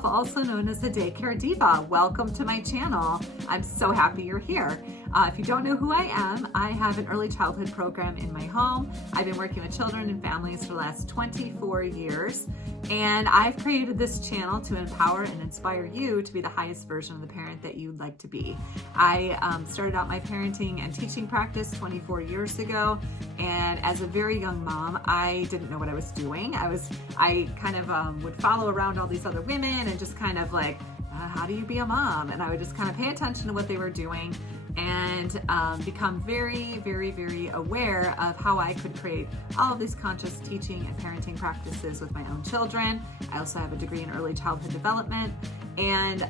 myself, also known as the Daycare Diva. Welcome to my channel. I'm so happy you're here. If you don't know who I am, I have an early childhood program in my home. I've been working with children and families for the last 24 years, and I've created this channel to empower and inspire you to be the highest version of the parent that you'd like to be. I started out my parenting and teaching practice 24 years ago, and as a very young mom, I didn't know what I was doing. I kind of would follow around all these other women and just kind of like, how do you be a mom? And I would just kind of pay attention to what they were doing and become very, very, very aware of how I could create all of these conscious teaching and parenting practices with my own children. I also have a degree in early childhood development. And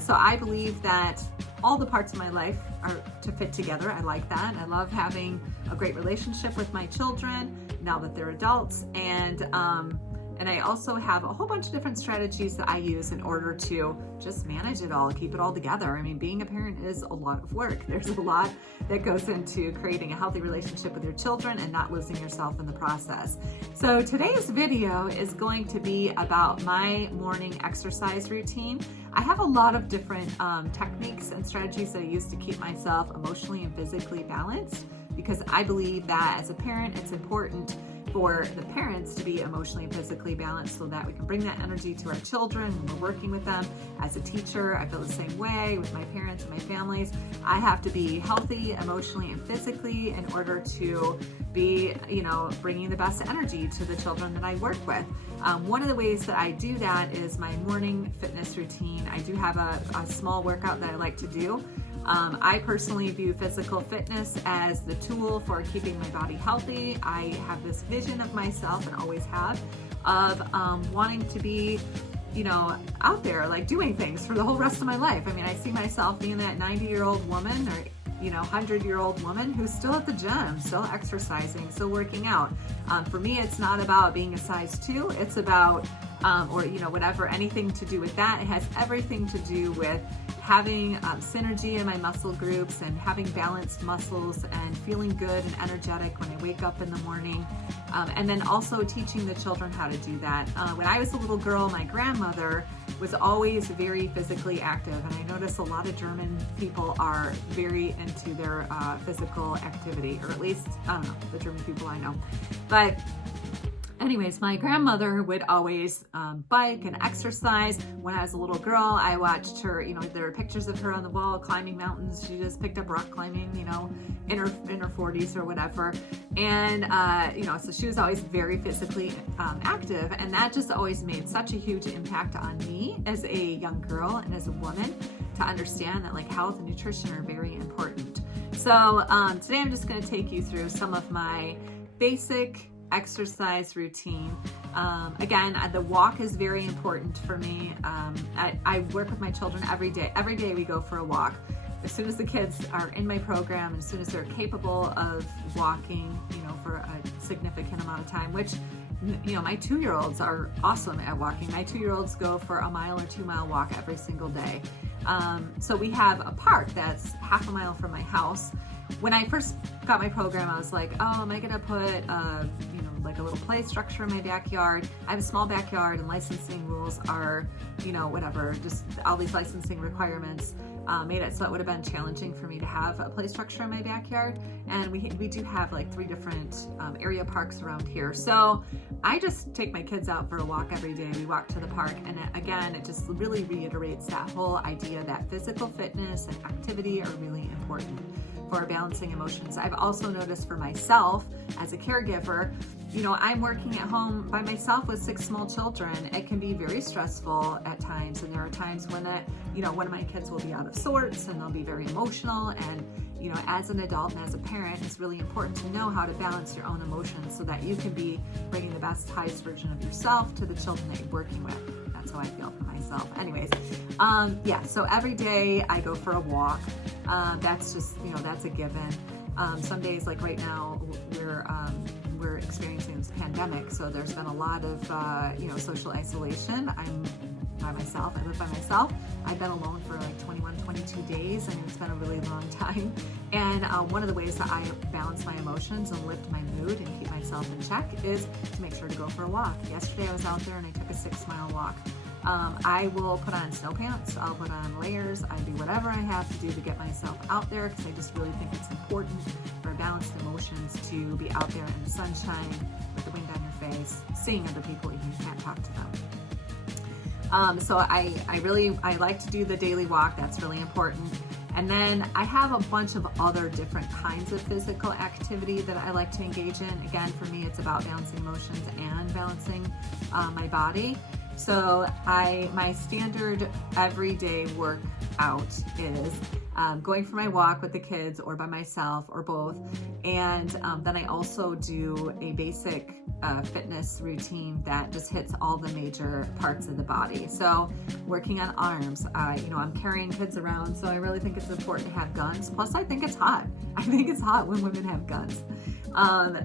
so I believe that all the parts of my life are to fit together. I like that. I love having a great relationship with my children now that they're adults. And I also have a whole bunch of different strategies that I use in order to just manage it all, keep it all together. I mean, being a parent is a lot of work. There's a lot that goes into creating a healthy relationship with your children and not losing yourself in the process. So today's video is going to be about my morning exercise routine. I have a lot of different techniques and strategies that I use to keep myself emotionally and physically balanced, because I believe that as a parent, it's important for the parents to be emotionally and physically balanced so that we can bring that energy to our children when we're working with them. As a teacher, I feel the same way with my parents and my families. I have to be healthy emotionally and physically in order to be, bringing the best energy to the children that I work with. One of the ways that I do that is my morning fitness routine. I do have a small workout that I like to do. I personally view physical fitness as the tool for keeping my body healthy. I have this vision of myself, and always have, of wanting to be, out there, like doing things for the whole rest of my life. I mean, I see myself being that 90-year-old woman or 100-year-old woman who's still at the gym, still exercising, still working out. For me, it's not about being a size 2. It's about, anything to do with that. It has everything to do with having synergy in my muscle groups and having balanced muscles and feeling good and energetic when I wake up in the morning. And then also teaching the children how to do that. When I was a little girl, my grandmother was always very physically active, and I notice a lot of German people are very into their physical activity, or at least, I don't know, the German people I know. But anyways, my grandmother would always bike and exercise. When I was a little girl, I watched her, there are pictures of her on the wall climbing mountains. She just picked up rock climbing, in her 40s or whatever. And, so she was always very physically active. And that just always made such a huge impact on me as a young girl and as a woman to understand that health and nutrition are very important. So today I'm just going to take you through some of my basic exercise routine. Again, the walk is very important for me. I work with my children every day. Every day we go for a walk. As soon as the kids are in my program, as soon as they're capable of walking, for a significant amount of time, which, my 2-year-olds are awesome at walking. My 2-year-olds go for a 1 or 2 mile walk every single day. So we have a park that's half a mile from my house. When I first got my program, I was like, oh, am I going to put, a little play structure in my backyard? I have a small backyard, and licensing rules are, just all these licensing requirements made it so it would have been challenging for me to have a play structure in my backyard. And we do have 3 different area parks around here. So I just take my kids out for a walk every day. We walk to the park, and it just really reiterates that whole idea that physical fitness and activity are really important for balancing emotions. I've also noticed for myself as a caregiver, I'm working at home by myself with 6 small children. It can be very stressful at times, and there are times when one of my kids will be out of sorts and they'll be very emotional. And as an adult and as a parent, it's really important to know how to balance your own emotions so that you can be bringing the best, highest version of yourself to the children that you're working with. That's how I feel for myself. Anyways, so every day I go for a walk. That's just, that's a given. Some days, like right now, we're experiencing this pandemic, so there's been a lot of, social isolation. I'm by myself. I live by myself. I've been alone for 21, 22 days. I mean, it's been a really long time. And one of the ways that I balance my emotions and lift my mood and keep myself in check is to make sure to go for a walk. Yesterday I was out there and I took a 6-mile walk. I will put on snow pants, I'll put on layers, I do whatever I have to do to get myself out there, because I just really think it's important for balanced emotions to be out there in the sunshine with the wind on your face, seeing other people even if you can't talk to them. So I like to do the daily walk. That's really important. And then I have a bunch of other different kinds of physical activity that I like to engage in. Again, for me, it's about balancing emotions and balancing my body. So my standard everyday workout is going for my walk with the kids or by myself or both. And then I also do a basic fitness routine that just hits all the major parts of the body. So working on arms, I'm carrying kids around, so I really think it's important to have guns. Plus, I think it's hot. I think it's hot when women have guns.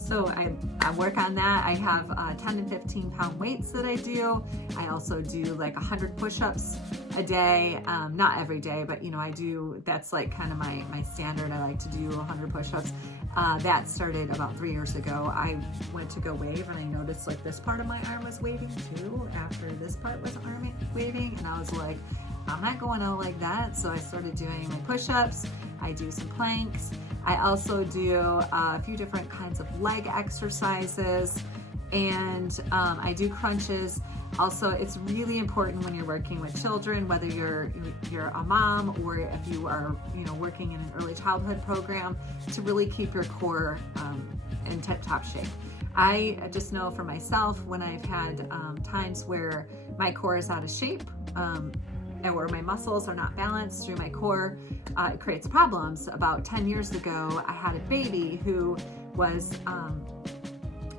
So I work on that. I have 10 and 15 pound weights that I do. I also do like 100 push-ups a day. Not every day, but I do, that's like kind of my standard. I like to do 100 push-ups. That started about 3 years ago. I went to go wave and I noticed like this part of my arm was waving too after this part was waving, and I was like, I'm not going out like that. So I started doing my push-ups. I do some planks. I also do a few different kinds of leg exercises, and I do crunches. Also, it's really important when you're working with children, whether you're a mom or if you are working in an early childhood program, to really keep your core in tip-top shape. I just know for myself, when I've had times where my core is out of shape, or my muscles are not balanced through my core, it creates problems. About 10 years ago, I had a baby who was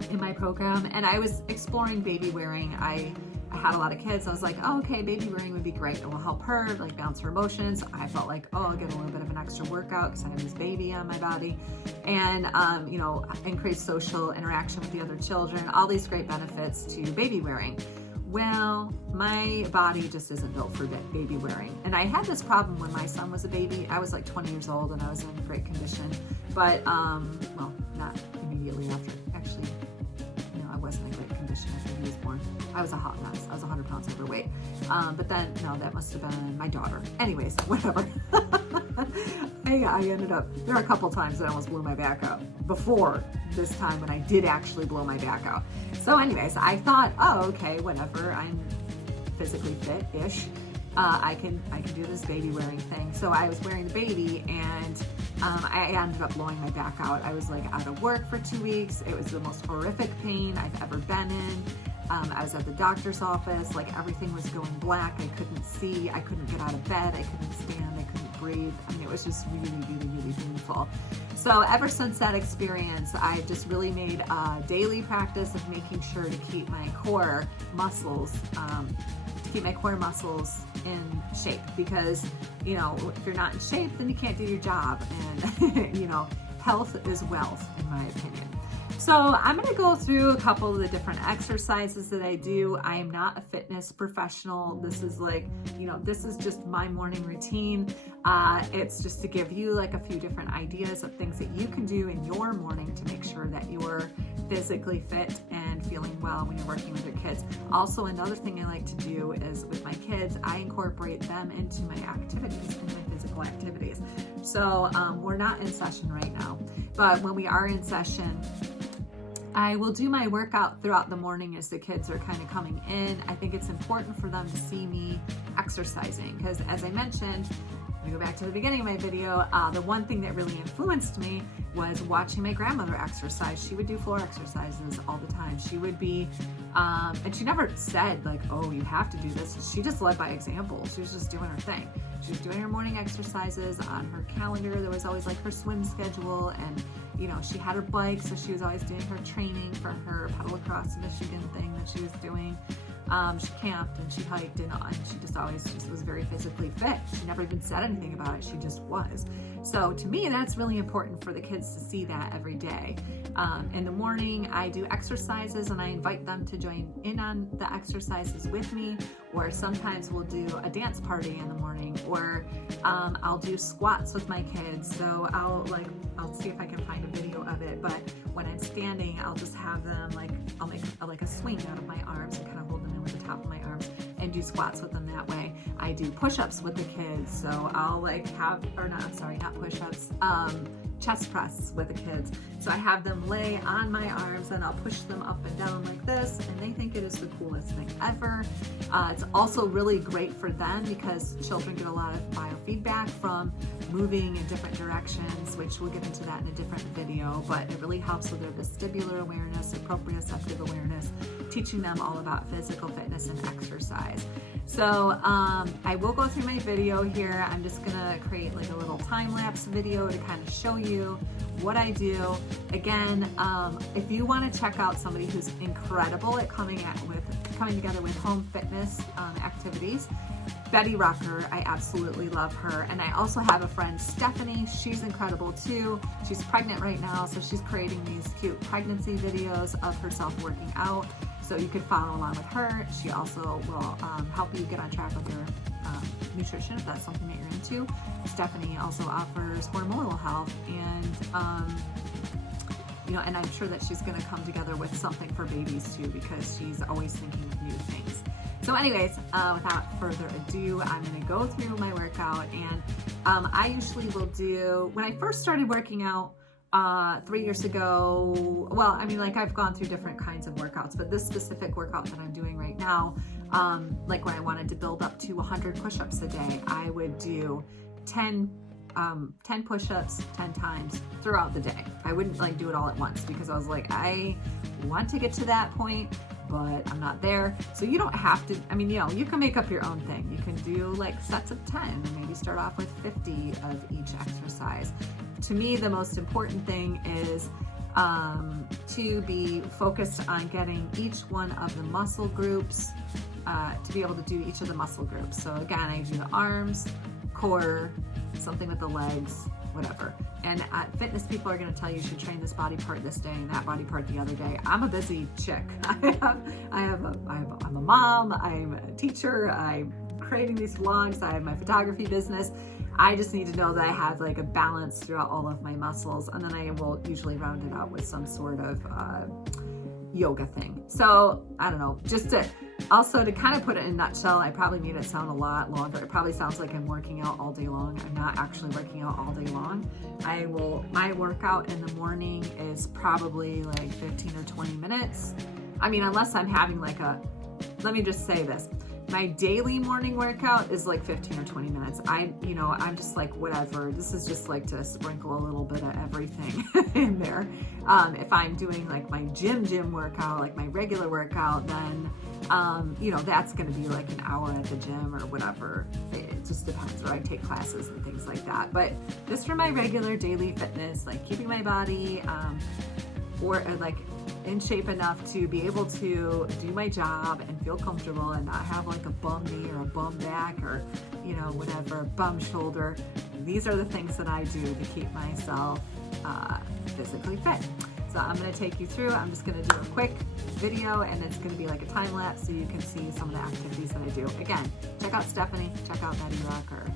in my program, and I was exploring baby wearing. I had a lot of kids. I was like, oh, okay, baby wearing would be great. It will help her like balance her emotions. I felt like, oh, I'll get a little bit of an extra workout because I have this baby on my body, and increase social interaction with the other children, all these great benefits to baby wearing. Well, my body just isn't built for baby wearing. And I had this problem when my son was a baby. I was like 20 years old and I was in great condition, but, well, not immediately after. Actually, I wasn't in great condition after he was born. I was a hot mess. I was 100 pounds overweight. But then, no, that must have been my daughter. Anyways, whatever. I ended up, there are a couple times that I almost blew my back out before this time when I did actually blow my back out. So anyways, I thought, oh, okay, whatever. I'm physically fit-ish. I can do this baby wearing thing. So I was wearing the baby, and I ended up blowing my back out. I was like out of work for 2 weeks. It was the most horrific pain I've ever been in. I was at the doctor's office, like everything was going black. I couldn't see, I couldn't get out of bed, I couldn't stand, I couldn't breathe. I mean, it was just really, really, really painful. So ever since that experience, I just really made a daily practice of making sure to keep my core muscles, in shape, because, if you're not in shape, then you can't do your job. And, health is wealth, in my opinion. So I'm going to go through a couple of the different exercises that I do. I am not a fitness professional. This is like, this is just my morning routine. It's just to give you like a few different ideas of things that you can do in your morning to make sure that you're physically fit and feeling well when you're working with your kids. Also, another thing I like to do is with my kids, I incorporate them into my activities, into my physical activities. So we're not in session right now, but when we are in session, I will do my workout throughout the morning as the kids are kind of coming in. I think it's important for them to see me exercising because, as I mentioned, let me go back to the beginning of my video, the one thing that really influenced me was watching my grandmother exercise. She would do floor exercises all the time. She would be, and she never said like, oh, you have to do this. She just led by example. She was just doing her thing. She was doing her morning exercises. On her calendar, there was always like her swim schedule, and she had her bike, so she was always doing her training for her pedal across Michigan thing that she was doing. She camped and she hiked and she just always was very physically fit. She never even said anything about it. She just was. So to me, that's really important for the kids to see that every day. In the morning, I do exercises and I invite them to join in on the exercises with me, or sometimes we'll do a dance party in the morning, or I'll do squats with my kids. So I'll see if I can find a video of it, but when I'm standing, I'll just have them I'll make a swing out of my arms and kind of hold them in with the top of my arms and do squats with them that way. I do push-ups with the kids. So I'll not push-ups, chest press with the kids. So I have them lay on my arms and I'll push them up and down like this, and they think it is the coolest thing ever. It's also really great for them because children get a lot of biofeedback from moving in different directions, which we'll get into that in a different video, but it really helps with their vestibular awareness, their proprioceptive awareness, teaching them all about physical fitness and exercise. So I will go through my video here. I'm just gonna create like a little time-lapse video to kind of show you what I do. Again, if you want to check out somebody who's incredible at coming together with home fitness activities, Betty Rucker, I absolutely love her. And I also have a friend, Stephanie. She's incredible too. She's pregnant right now, so she's creating these cute pregnancy videos of herself working out. So you could follow along with her. She also will help you get on track with your nutrition if that's something that you're into. Stephanie also offers hormonal health, and and I'm sure that she's going to come together with something for babies too, because she's always thinking of new things. So anyways, without further ado, I'm going to go through my workout, and I usually will do, when I first started working out 3 years ago, well, I mean, like I've gone through different kinds of workouts, but this specific workout that I'm doing right now, like when I wanted to build up to 100 push-ups a day, I would do 10 push-ups 10 times throughout the day. I wouldn't like do it all at once because I was like, I want to get to that point, but I'm not there. So you don't have to, I mean, you can make up your own thing. You can do like sets of 10 and maybe start off with 50 of each exercise. To me, the most important thing is to be focused on getting each one of the muscle groups, to be able to do each of the muscle groups. So again, I do the arms, core, something with the legs, whatever. And fitness people are going to tell you should train this body part this day and that body part the other day. I'm a busy chick. I'm a mom, I'm a teacher, I'm creating these vlogs, I have my photography business. I just need to know that I have like a balance throughout all of my muscles, and then I will usually round it out with some sort of yoga thing. So I don't know, just to also to kind of put it in a nutshell, I probably made it sound a lot longer. It probably sounds like I'm working out all day long. I'm not actually working out all day long. My workout in the morning is probably like 15 or 20 minutes. I mean, unless I'm having like let me just say this. My daily morning workout is like 15 or 20 minutes. I'm just like, whatever. This is just like to sprinkle a little bit of everything in there. If I'm doing like my gym workout, like my regular workout, then, that's going to be like an hour at the gym or whatever. It just depends, or I take classes and things like that. But just for my regular daily fitness, like keeping my body, or like in shape enough to be able to do my job and feel comfortable and not have like a bum knee or a bum back or, whatever, bum shoulder. These are the things that I do to keep myself physically fit. So I'm going to take you through. I'm just going to do a quick video, and it's going to be like a time lapse so you can see some of the activities that I do. Again, check out Stephanie, check out Betty Rucker.